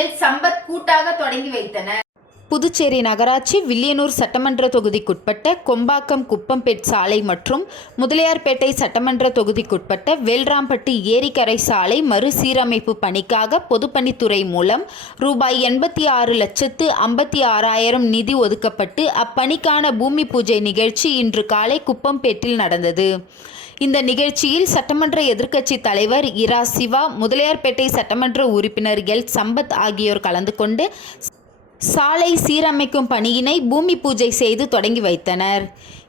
எல் சம்பத் கூட்டாக தொடங்கி வைத்தனர். புதுச்சேரி நகராட்சி வில்லியனூர் சட்டமன்ற தொகுதிக்குட்பட்ட கொம்பாக்கம் குப்பம்பேட் சாலை மற்றும் முதலியார்பேட்டை சட்டமன்ற தொகுதிக்குட்பட்ட வேல்ராம்பட்டு ஏரிக்கரை சாலை மறுசீரமைப்பு பணிக்காக பொதுப்பணித்துறை மூலம் ரூபாய் 86,56,000 நிதி ஒதுக்கப்பட்டு அப்பணிக்கான பூமி பூஜை நிகழ்ச்சி இன்று காலை குப்பம்பேட்டில் நடந்தது. இந்த நிகழ்ச்சியில் சட்டமன்ற எதிர்க்கட்சி தலைவர் இரா சிவா, முதலியார்பேட்டை சட்டமன்ற உறுப்பினர் எல் சம்பத் ஆகியோர் கலந்து கொண்டு சாலை சீரமைக்கும் பணியினை பூமி பூஜை செய்து தொடங்கி வைத்தனர்.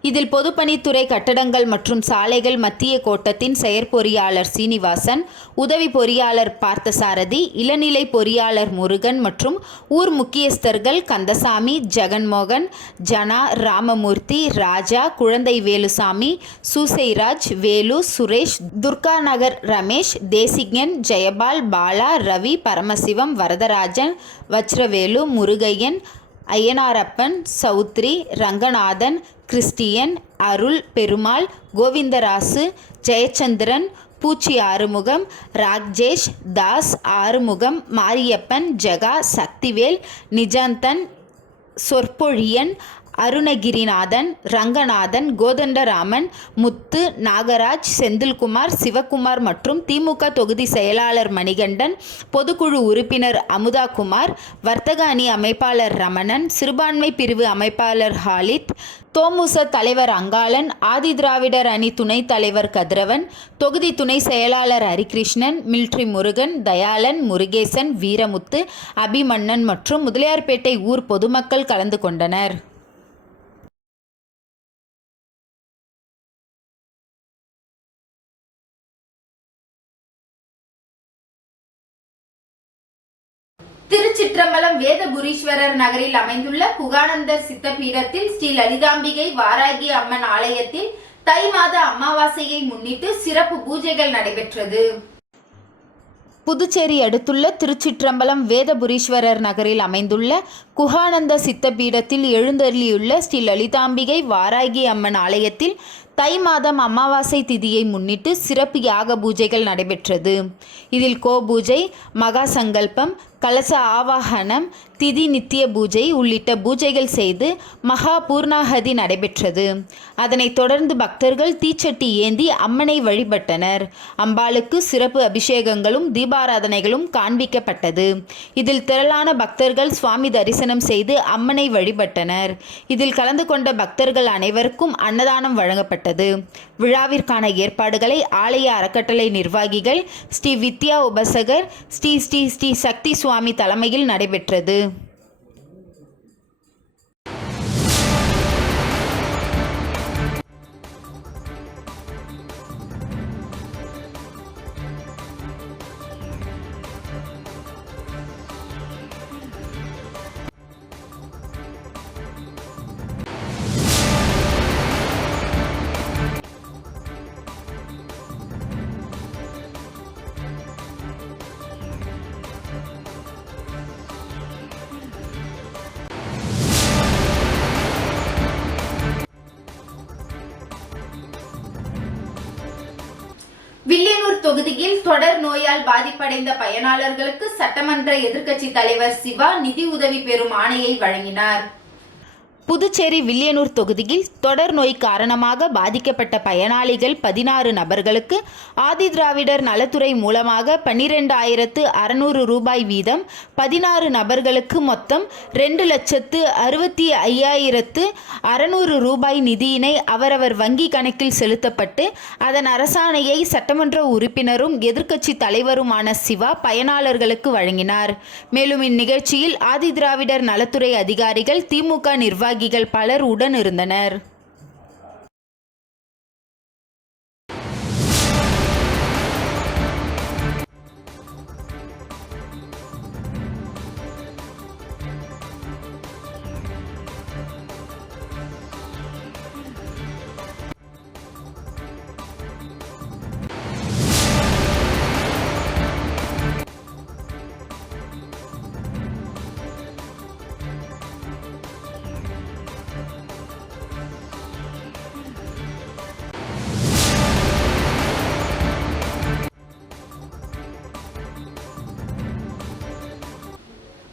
இதில் பொதுப்பணித்துறை கட்டடங்கள் மற்றும் சாலைகள் மத்திய கோட்டத்தின் செயற்பொறியாளர் சீனிவாசன், உதவி பொறியாளர் பார்த்தசாரதி, இளநிலை பொறியாளர் முருகன் மற்றும் ஊர் முக்கியஸ்தர்கள் கந்தசாமி, ஜெகன்மோகன், ஜனா, ராமமூர்த்தி, ராஜா, குழந்தை வேலுசாமி, சூசைராஜ், வேலு, சுரேஷ், துர்காநகர் ரமேஷ், தேசிகன், ஜெயபால், பாலா, ரவி, பரமசிவம், வரதராஜன், வஜ்ரவேலு, முருகையன், ஐயனாரப்பன், சௌத்ரி, ரங்கநாதன், கிறிஸ்டியன், அருள், பெருமாள், கோவிந்தராசு, ஜெயச்சந்திரன், பூச்சி ஆறுமுகம், ராஜேஷ், தாஸ், ஆறுமுகம், மாரியப்பன், ஜெகா, சக்திவேல், நிஜாந்தன், சொற்பொழியன், அருணகிரிநாதன், ரங்கநாதன், கோதண்டராமன், முத்து, நாகராஜ், செந்தில்குமார், சிவக்குமார் மற்றும் திமுக தொகுதி செயலாளர் மணிகண்டன், பொதுக்குழு உறுப்பினர் அமுதாகுமார், வர்த்தக அணி அமைப்பாளர் ரமணன், சிறுபான்மை பிரிவு அமைப்பாளர் ஹாலித், தோமுச தலைவர் அங்காளன், ஆதிதிராவிடர் அணி துணைத் தலைவர் கதிரவன், தொகுதி துணை செயலாளர் ஹரிகிருஷ்ணன், மில்ட்ரி முருகன், தயாளன், முருகேசன், வீரமுத்து, அபிமன்னன் மற்றும் முதலியார்பேட்டை ஊர் பொதுமக்கள் கலந்து கொண்டனர். திருச்சிற்றம்பலம் வேதபுரீஸ்வரர் நகரில் அமைந்துள்ள குகானந்தர் சித்தபீடத்தில் ஸ்ரீ லலிதாம்பிகை வாராகி அம்மன் ஆலயத்தில் தை மாத அமாவாசையை முன்னிட்டு சிறப்பு பூஜைகள் நடைபெற்றது. புதுச்சேரி அடுத்துள்ள திருச்சிற்றம்பலம் வேதபுரீஸ்வரர் நகரில் அமைந்துள்ள குகானந்த சித்தபீடத்தில் எழுந்தருளியுள்ள ஸ்ரீ லலிதாம்பிகை வாராகி அம்மன் ஆலயத்தில் தை மாதம் அமாவாசை திதியை முன்னிட்டு சிறப்பு யாக பூஜைகள் நடைபெற்றது. இதில் கோபூஜை, மகா சங்கல்பம், கலச ஆவாகனம், திதி நித்திய பூஜை உள்ளிட்ட பூஜைகள் செய்து மகா பூர்ணாகதி நடைபெற்றது. அதனைத் தொடர்ந்து பக்தர்கள் தீச்சட்டி ஏந்தி அம்மனை வழிபட்டனர். அம்பாளுக்கு சிறப்பு அபிஷேகங்களும் தீபாராதனைகளும் காண்பிக்கப்பட்டது. இதில் திரளான பக்தர்கள் சுவாமி தரிசனம் செய்து அம்மனை வழிபட்டனர். இதில் கலந்து கொண்ட பக்தர்கள் அனைவருக்கும் அன்னதானம் வழங்கப்பட்டது. விழாவிற்கான ஏற்பாடுகளை ஆலய அறக்கட்டளை நிர்வாகிகள் ஸ்ரீ வித்யா உபசகர் ஸ்ரீ ஸ்ரீ ஸ்ரீ சக்தி சுவாமி தலைமையில் நடைபெற்றது. வில்லியனூர் தொகுதியில் தொடர் நோயால் பாதிப்படைந்த பயனாளர்களுக்கு சட்டமன்ற எதிர்க்கட்சி தலைவர் சிவா நிதி உதவி பெறும் ஆணையை வழங்கினார். புதுச்சேரி வில்லியனூர் தொகுதியில் தொடர் நோய் காரணமாக பாதிக்கப்பட்ட பயனாளிகள் 16 நபர்களுக்கு ஆதிதிராவிடர் நலத்துறை மூலமாக 12,600 ரூபாய் வீதம் 16 நபர்களுக்கு மொத்தம் 2,65,600 ரூபாய் நிதியினை அவரவர் வங்கி கணக்கில் செலுத்தப்பட்டு அதன் அரசாணையை சட்டமன்ற உறுப்பினரும் எதிர்க்கட்சி தலைவருமான சிவா பயனாளர்களுக்கு வழங்கினார். மேலும் இந்நிகழ்ச்சியில் ஆதிதிராவிடர் நலத்துறை அதிகாரிகள், திமுக நிர்வாகிகள் பலர் உடன் இருந்தனர்.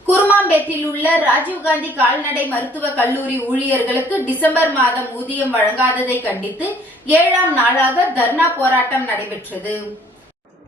குருமாம்பேட்டில் உள்ள ராஜீவ்காந்தி கால்நடை மருத்துவக் கல்லூரி ஊழியர்களுக்கு டிசம்பர் மாதம் ஊதியம் வழங்காததை கண்டித்து 7ஆம் நாளாக தர்ணா போராட்டம் நடைபெற்றது.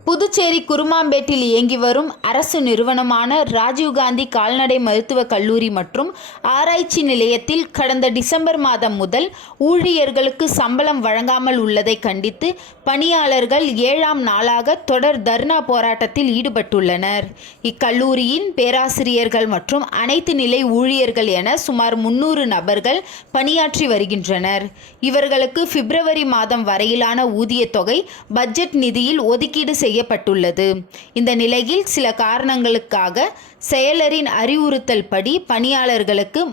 புதுச்சேரி குருமாம்பேட்டில் இயங்கி வரும் அரசு நிறுவனமான ராஜீவ்காந்தி கால்நடை மருத்துவக் கல்லூரி மற்றும் ஆராய்ச்சி நிலையத்தில் கடந்த டிசம்பர் மாதம் முதல் ஊழியர்களுக்கு சம்பளம் வழங்காமல் உள்ளதை கண்டித்து பணியாளர்கள் 7ஆம் நாளாக தொடர் தர்ணா போராட்டத்தில் ஈடுபட்டுள்ளனர். இக்கல்லூரியின் பேராசிரியர்கள் மற்றும் அனைத்து நிலை ஊழியர்கள் என சுமார் 300 நபர்கள் பணியாற்றி வருகின்றனர். இவர்களுக்கு பிப்ரவரி மாதம் வரையிலான ஊதிய தொகை பட்ஜெட் நிதியில் ஒதுக்கீடு செய்யப்பட்டுள்ளது. இந்த நிலையில் சில காரணங்களுக்காக செயலரின் அறிவுறுத்தல் படி பணியாளர்களுக்கு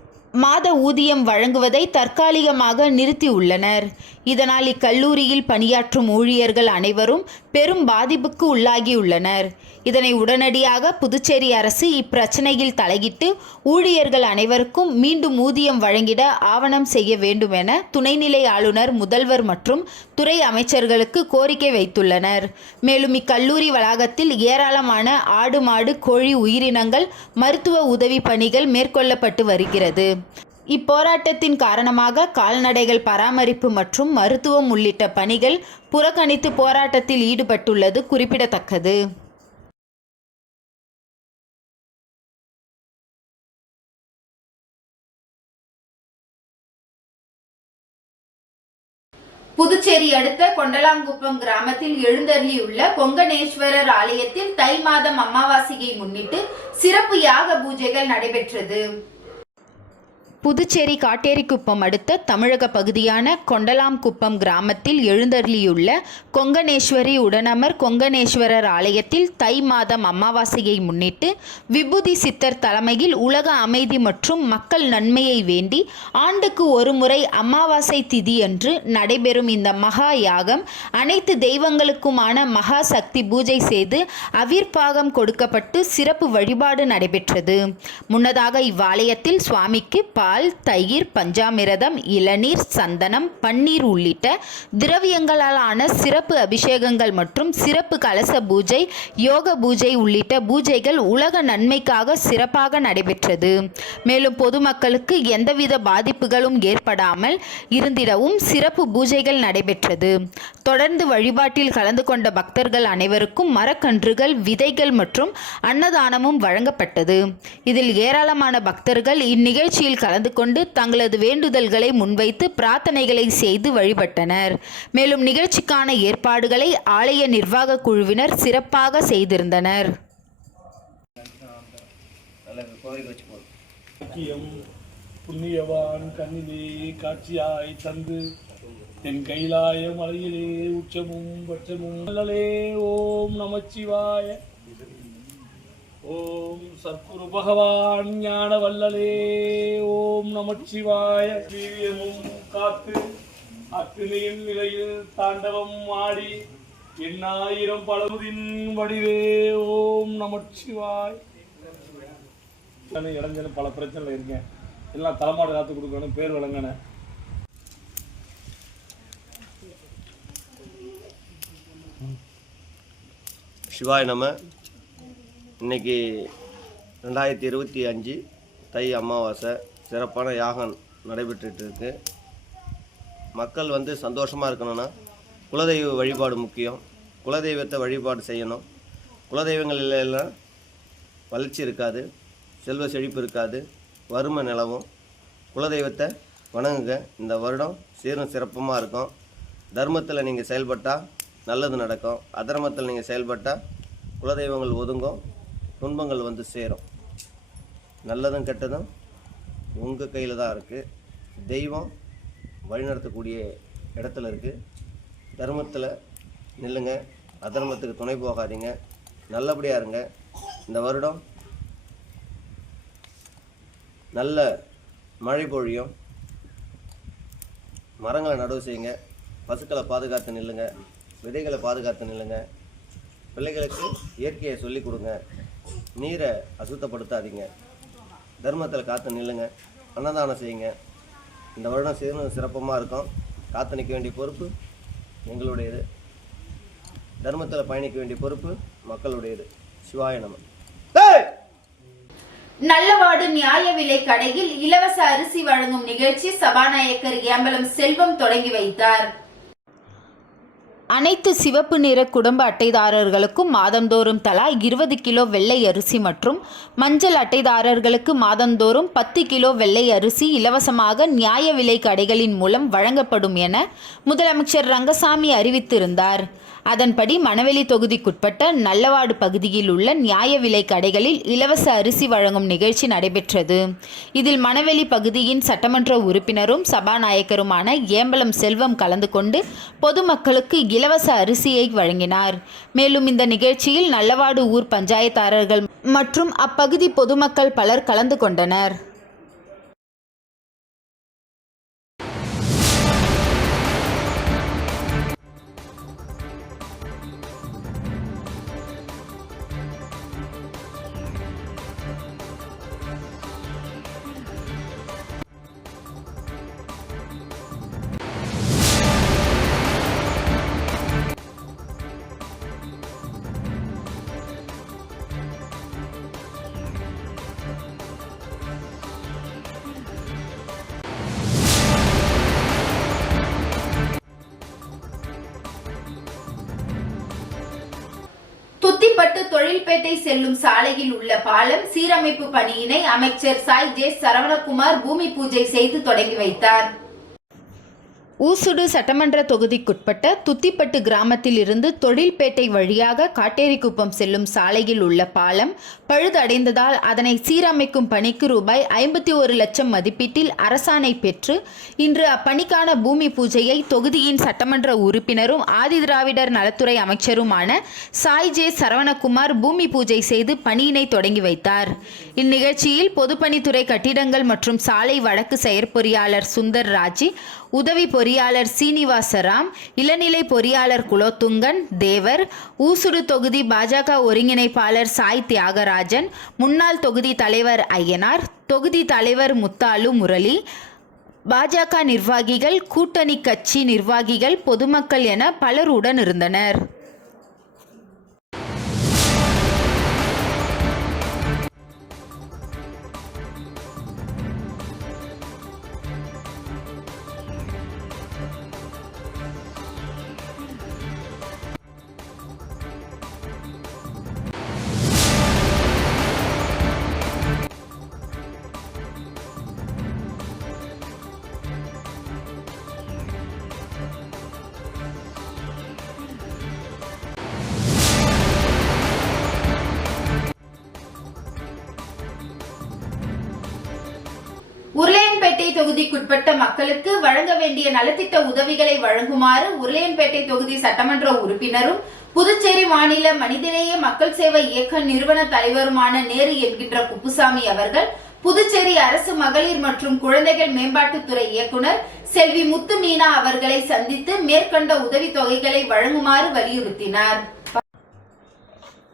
மாத ஊதியம் வழங்குவதை தற்காலிகமாக நிறுத்தியுள்ளனர். இதனால் இக்கல்லூரியில் பணியாற்றும் ஊழியர்கள் அனைவரும் பெரும் பாதிப்புக்கு உள்ளாகியுள்ளனர். இதனை உடனடியாக புதுச்சேரி அரசு இப்பிரச்சனையில் தலையிட்டு ஊழியர்கள் அனைவருக்கும் மீண்டும் ஊதியம் வழங்கிட ஆவணம் செய்ய வேண்டும் என துணைநிலை ஆளுநர், முதல்வர் மற்றும் துறை அமைச்சர்களுக்கு கோரிக்கை வைத்துள்ளனர். மேலும் இக்கல்லூரி வளாகத்தில் ஏராளமான ஆடு, மாடு, கோழி உயிரினங்கள் மருத்துவ உதவி பணிகள் மேற்கொள்ளப்பட்டு வருகிறது. இப்போராட்டத்தின் காரணமாக கால்நடைகள் பராமரிப்பு மற்றும் மருத்துவம் உள்ளிட்ட பணிகள் புறக்கணித்து போராட்டத்தில் ஈடுபட்டுள்ளது குறிப்பிடத்தக்கது. புதுச்சேரி அடுத்த கொண்டலாங்குப்பம் கிராமத்தில் எழுந்தருளியுள்ள கொங்கணேஸ்வரர் ஆலயத்தில் தை மாதம் அமாவாசையை முன்னிட்டு சிறப்பு யாக பூஜைகள் நடைபெற்றது. புதுச்சேரி காட்டேரிக்குப்பம் அடுத்த தமிழக பகுதியான கொண்டலாம்குப்பம் கிராமத்தில் எழுந்தருளியுள்ள கொங்கணேஸ்வரி உடனமர் கொங்கணேஸ்வரர் ஆலயத்தில் தை மாதம் அமாவாசையை முன்னிட்டு விபூதி சித்தர் தலைமையில் உலக அமைதி மற்றும் மக்கள் நன்மையை வேண்டி ஆண்டுக்கு ஒரு முறை அமாவாசை திதி அன்று நடைபெறும் இந்த மகா யாகம் அனைத்து தெய்வங்களுக்குமான மகா சக்தி பூஜை செய்து அவிர்பாகம் கொடுக்கப்பட்டு சிறப்பு வழிபாடு நடைபெற்றது. முன்னதாக இவ்வாலயத்தில் சுவாமிக்கு பால், தயிர், பஞ்சாமிரதம், இளநீர், சந்தனம், பன்னீர் உள்ளிட்ட திரவியங்களாலான சிறப்பு அபிஷேகங்கள் மற்றும் சிறப்பு கலச பூஜை, யோக பூஜை உள்ளிட்ட பூஜைகள் உலக நன்மைக்காக சிறப்பாக நடைபெற்றது. மேலும் பொதுமக்களுக்கு எந்தவித பாதிப்புகளும் ஏற்படாமல் இருந்திடவும் சிறப்பு பூஜைகள் நடைபெற்றது. தொடர்ந்து வழிபாட்டில் கலந்து கொண்ட பக்தர்கள் அனைவருக்கும் மரக்கன்றுகள், விதைகள் மற்றும் அன்னதானமும் வழங்கப்பட்டது. இதில் ஏராளமான பக்தர்கள் இந்நிகழ்ச்சியில் கலந்து கொண்டு தங்களது வேண்டுதல்களை முன்வைத்து பிரார்த்தனைகளை செய்து வழிபட்டனர். மேலும் நிகழ்ச்சிக்கான ஏற்பாடுகளை ஆலய நிர்வாக குழுவினர் சிறப்பாக செய்திருந்தனர். புண்ணியவான் கண்ணிலே காட்சியாய் தந்து என் கைலாய மலையிலே உச்சமும் பட்சமும் நல்லலே. ஓம் நமச்சிவாய. ஓம் சத்குரு பகவான் ஞான வல்லலே. ஓம் நமச்சிவாய. வீரியமும் காத்து அக்னியின் நிலையில் தாண்டவம் ஆடி எண்ணாயிரம் பலமுதின் வடிவே. ஓம் நமச்சிவாய். இளைஞன பல பிரச்சனைகள் இருக்கேன், எல்லாம் தலைமாடு காத்து கொடுக்கணும், பேர் விளங்கன. சிவாய் நம. இன்னைக்கு 2025 தை அமாவாசை சிறப்பான யாகம் நடைபெற்றுட்டு இருக்கு. மக்கள் சந்தோஷமாக இருக்கணும்னா குலதெய்வ வழிபாடு முக்கியம். குலதெய்வத்தை வழிபாடு செய்யணும். குலதெய்வங்கள் இல்லைன்னா வளர்ச்சி இருக்காது, செல்வ செழிப்பு இருக்காது, வறுமை நிலவும். குலதெய்வத்தை வணங்குங்க. இந்த வருடம் சீரும் சிறப்புமாக இருக்கும். தர்மத்தில் நீங்கள் செயல்பட்டால் நல்லது நடக்கும். அதர்மத்தில் நீங்கள் செயல்பட்டால் குலதெய்வங்கள் ஒதுங்கும், துன்பங்கள் சேரும். நல்லதும் கெட்டதும் உங்கள் கையில் தான் இருக்குது. தெய்வம் வழிநடத்தக்கூடிய இடத்துல இருக்குது. தர்மத்தில் நில்லுங்க, அதர்மத்துக்கு துணை போகாதீங்க, நல்லபடியாக இருங்க. இந்த வருடம் நல்ல மழை பொழியும். மரங்களை நடவு செய்யுங்க, பசுக்களை பாதுகாத்து நில்லுங்க, விதைகளை பாதுகாத்து நில்லுங்க. பிள்ளைகளுக்கு இயற்கையை சொல்லிக் கொடுங்க. நீரை அசுத்தப்படுத்தாதீங்க. தர்மத்தில் காத்து நில்லுங்க, அன்னதானம் செய்யுங்க. இந்த வருடம் சிறப்பமாக இருக்கும். காத்து நிற்க வேண்டிய பொறுப்பு எங்களுடையது. தர்மத்தில் பயணிக்க வேண்டிய பொறுப்பு மக்களுடையது. சிவாய நம. நல்லவாடு நியாய விலை கடையில் இலவச அரிசி வழங்கும் நிகழ்ச்சி சபாநாயகர் ஏம்பலம் செல்வம் தொடங்கி வைத்தார். அனைத்து சிவப்பு நிற குடும்ப அட்டைதாரர்களுக்கும் மாதந்தோறும் தலா 20 கிலோ வெள்ளை அரிசி மற்றும் மஞ்சள் அட்டைதாரர்களுக்கு மாதந்தோறும் 10 கிலோ வெள்ளை அரிசி இலவசமாக நியாய விலை கடைகளின் மூலம் வழங்கப்படும் என முதலமைச்சர் ரங்கசாமி அறிவித்திருந்தார். அதன்படி மணவெளி தொகுதிக்குட்பட்ட நல்லவாடு பகுதியில் உள்ள நியாய விலை கடைகளில் இலவச அரிசி வழங்கும் நிகழ்ச்சி நடைபெற்றது. இதில் மணவெளி பகுதியின் சட்டமன்ற உறுப்பினரும் சபாநாயகருமான ஏம்பலம் செல்வம் கலந்து கொண்டு பொதுமக்களுக்கு இலவச அரிசியை வழங்கினார். மேலும் இந்த நிகழ்ச்சியில் நல்லவாடு ஊர் பஞ்சாயத்தாரர்கள் மற்றும் அப்பகுதி பொதுமக்கள் பலர் கலந்து கொண்டனர். துத்திப்பட்டு தொழில்பேட்டை செல்லும் சாலையில் உள்ள பாலம் சீரமைப்பு பணியினை அமைச்சர் சாய் ஜே சரவணகுமார் பூமி பூஜை செய்து தொடங்கி வைத்தார். ஊசுடு சட்டமன்ற தொகுதிக்குட்பட்ட துத்திப்பட்டு கிராமத்தில் இருந்து தொழில்பேட்டை வழியாக காட்டேரிக்குப்பம் செல்லும் சாலையில் உள்ள பாலம் பழுதடைந்ததால் அதனை சீரமைக்கும் பணிக்கு ரூபாய் 51 லட்சம் மதிப்பீட்டில் அரசாணை பெற்று இன்று அப்பணிக்கான பூமி பூஜையை தொகுதியின் சட்டமன்ற உறுப்பினரும் ஆதிதிராவிடர் நலத்துறை அமைச்சருமான சாய் ஜே சரவணகுமார் பூமி பூஜை செய்து பணியினை தொடங்கி வைத்தார். இந்நிகழ்ச்சியில் பொதுப்பணித்துறை கட்டிடங்கள் மற்றும் சாலை வழக்கு செயற்பொறியாளர் சுந்தர் ராஜி, உதவி பொறியாளர் சீனிவாசராம், இளநிலை பொறியாளர் குலோத்துங்கன் தேவர், ஊசுடு தொகுதி பாஜக ஒருங்கிணைப்பாளர் சாய் தியாகராஜன், முன்னாள் தொகுதி தலைவர் ஐயனார், தொகுதி தலைவர் முத்தாலு முரளி, பாஜக நிர்வாகிகள், கூட்டணி கட்சி நிர்வாகிகள், பொதுமக்கள் என பலர் உடன் இருந்தனர். உருளையன்பேட்டை தொகுதிக்குட்பட்ட மக்களுக்கு வழங்க வேண்டிய நலத்திட்ட உதவிகளை வழங்குமாறு உருளையன்பேட்டை தொகுதி சட்டமன்ற உறுப்பினரும் புதுச்சேரி மாநில மனிதநேய மக்கள் சேவை இயக்க நிறுவன தலைவருமான நேரு என்கின்ற குப்புசாமி அவர்கள் புதுச்சேரி அரசு மகளிர் மற்றும் குழந்தைகள் மேம்பாட்டுத்துறை இயக்குனர் செல்வி முத்து மீனா அவர்களை சந்தித்து மேற்கண்ட உதவித்தொகைகளை வழங்குமாறு வலியுறுத்தினார்.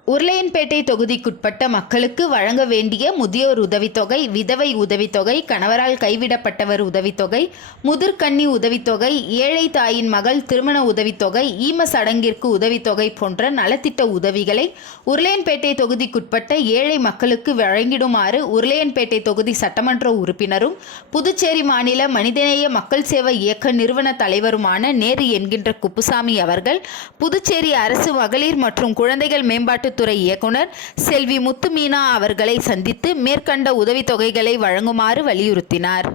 உருளையன்பேட்டை தொகுதிக்குட்பட்ட மக்களுக்கு வழங்க வேண்டிய முதியோர் உதவித்தொகை, விதவை உதவித்தொகை, கணவரால் கைவிடப்பட்டவர் உதவித்தொகை, முதிர்கன்னி உதவித்தொகை, ஏழை தாயின் மகள் திருமண உதவித்தொகை, ஈம சடங்கிற்கு உதவித்தொகை போன்ற நலத்திட்ட உதவிகளை உருளையன்பேட்டை தொகுதிக்குட்பட்ட ஏழை மக்களுக்கு வழங்கிடுமாறு உருளையன்பேட்டை தொகுதி சட்டமன்ற உறுப்பினரும் புதுச்சேரி மாநில மனிதநேய மக்கள் சேவை இயக்க நிறுவன தலைவருமான நேரு என்கின்ற குப்புசாமி அவர்கள் புதுச்சேரி அரசு மகளிர் மற்றும் குழந்தைகள் மேம்பாட்டு துறை இயக்குனர் செல்வி முத்து மீனா அவர்களை சந்தித்து மேற்கண்ட உதவித்தொகைகளை வழங்குமாறு வலியுறுத்தினார்.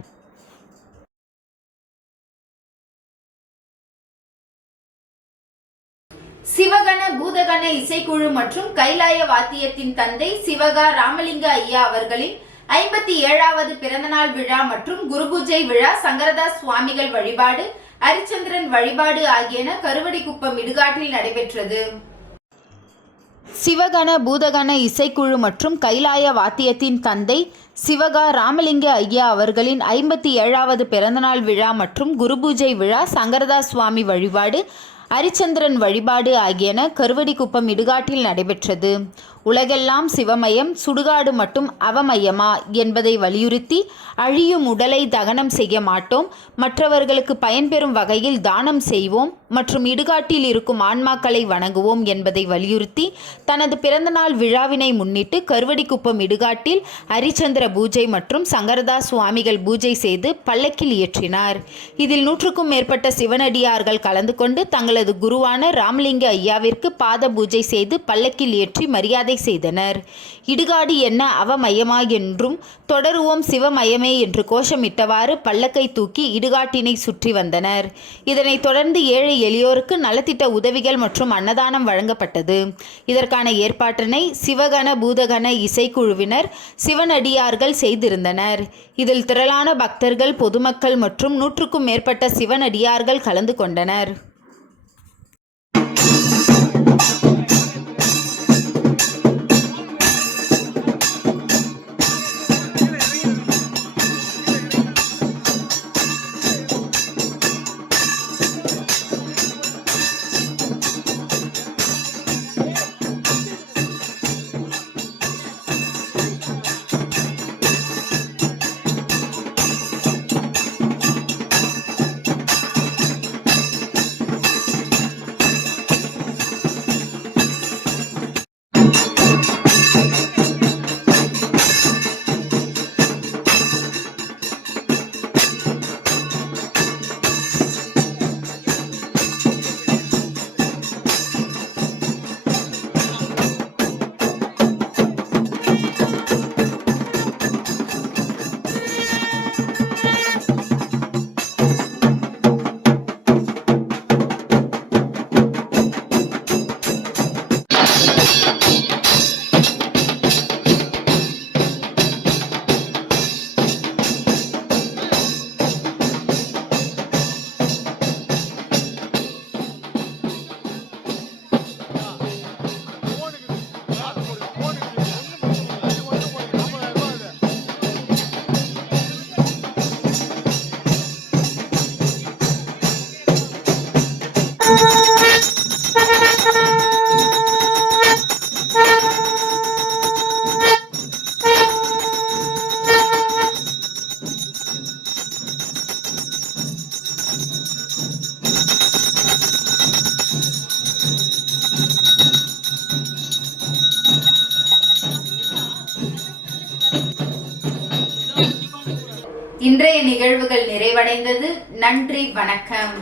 சிவகண பூதகண இசைக்குழு மற்றும் கைலாய வாத்தியத்தின் தந்தை சிவகா ராமலிங்க ஐயா அவர்களின் 57வது பிறந்தநாள் விழா மற்றும் குருபூஜை விழா, சங்கரதாஸ் சுவாமிகள் வழிபாடு, ஹரிச்சந்திரன் வழிபாடு ஆகியன கருவடிக்குப்பம் இடுகாட்டில் நடைபெற்றது. சிவகண பூதகண இசைக்குழு மற்றும் கைலாய வாத்தியத்தின் தந்தை சிவகா ராமலிங்க ஐயா அவர்களின் 57வது பிறந்தநாள் விழா மற்றும் குருபூஜை விழா, சங்கரதாஸ் சுவாமி வழிபாடு, ஹரிச்சந்திரன் வழிபாடு ஆகியன கருவடிக்குப்பம் இடுகாட்டில் நடைபெற்றது. உலகெல்லாம் சிவமயம், சுடுகாடு மட்டும் அவமயமா என்பதை வலியுறுத்தி அழியும் உடலை தகனம் செய்ய மாட்டோம், மற்றவர்களுக்கு பயன்பெறும் வகையில் தானம் செய்வோம் மற்றும் இடுகாட்டில் இருக்கும் ஆன்மாக்களை வணங்குவோம் என்பதை வலியுறுத்தி தனது பிறந்தநாள் விழாவினை முன்னிட்டு கருவடிக்குப்பம் இடுகாட்டில் ஹரிச்சந்திர பூஜை மற்றும் சங்கரதாஸ் சுவாமிகள் பூஜை செய்து பல்லக்கில் ஏற்றினார். இதில் 100க்கும் மேற்பட்ட சிவனடியார்கள் கலந்து கொண்டு தங்களது குருவான ராமலிங்க ஐயாவிற்கு பாத பூஜை செய்து பல்லக்கில் ஏற்றி மரியாதை செய்தனர். இடுகாடு என்ன அவமயமா என்றும் தொடருவோம் சிவமயமே என்று கோஷமிட்டவாறு பல்லக்கை தூக்கி இடுகாட்டினை சுற்றி வந்தனர். இதனைத் தொடர்ந்து ஏழை எளியோருக்கு நலத்திட்ட உதவிகள் மற்றும் அன்னதானம் வழங்கப்பட்டது. இதற்கான ஏற்பாட்டினை சிவகண பூதகண இசைக்குழுவினர், சிவனடியார்கள் செய்திருந்தனர். இதில் திரளான பக்தர்கள், பொதுமக்கள் மற்றும் 100க்கும் மேற்பட்ட சிவனடியார்கள் கலந்து கொண்டனர். இன்றைய நிகழ்வுகள் நிறைவடைந்தது. நன்றி, வணக்கம்.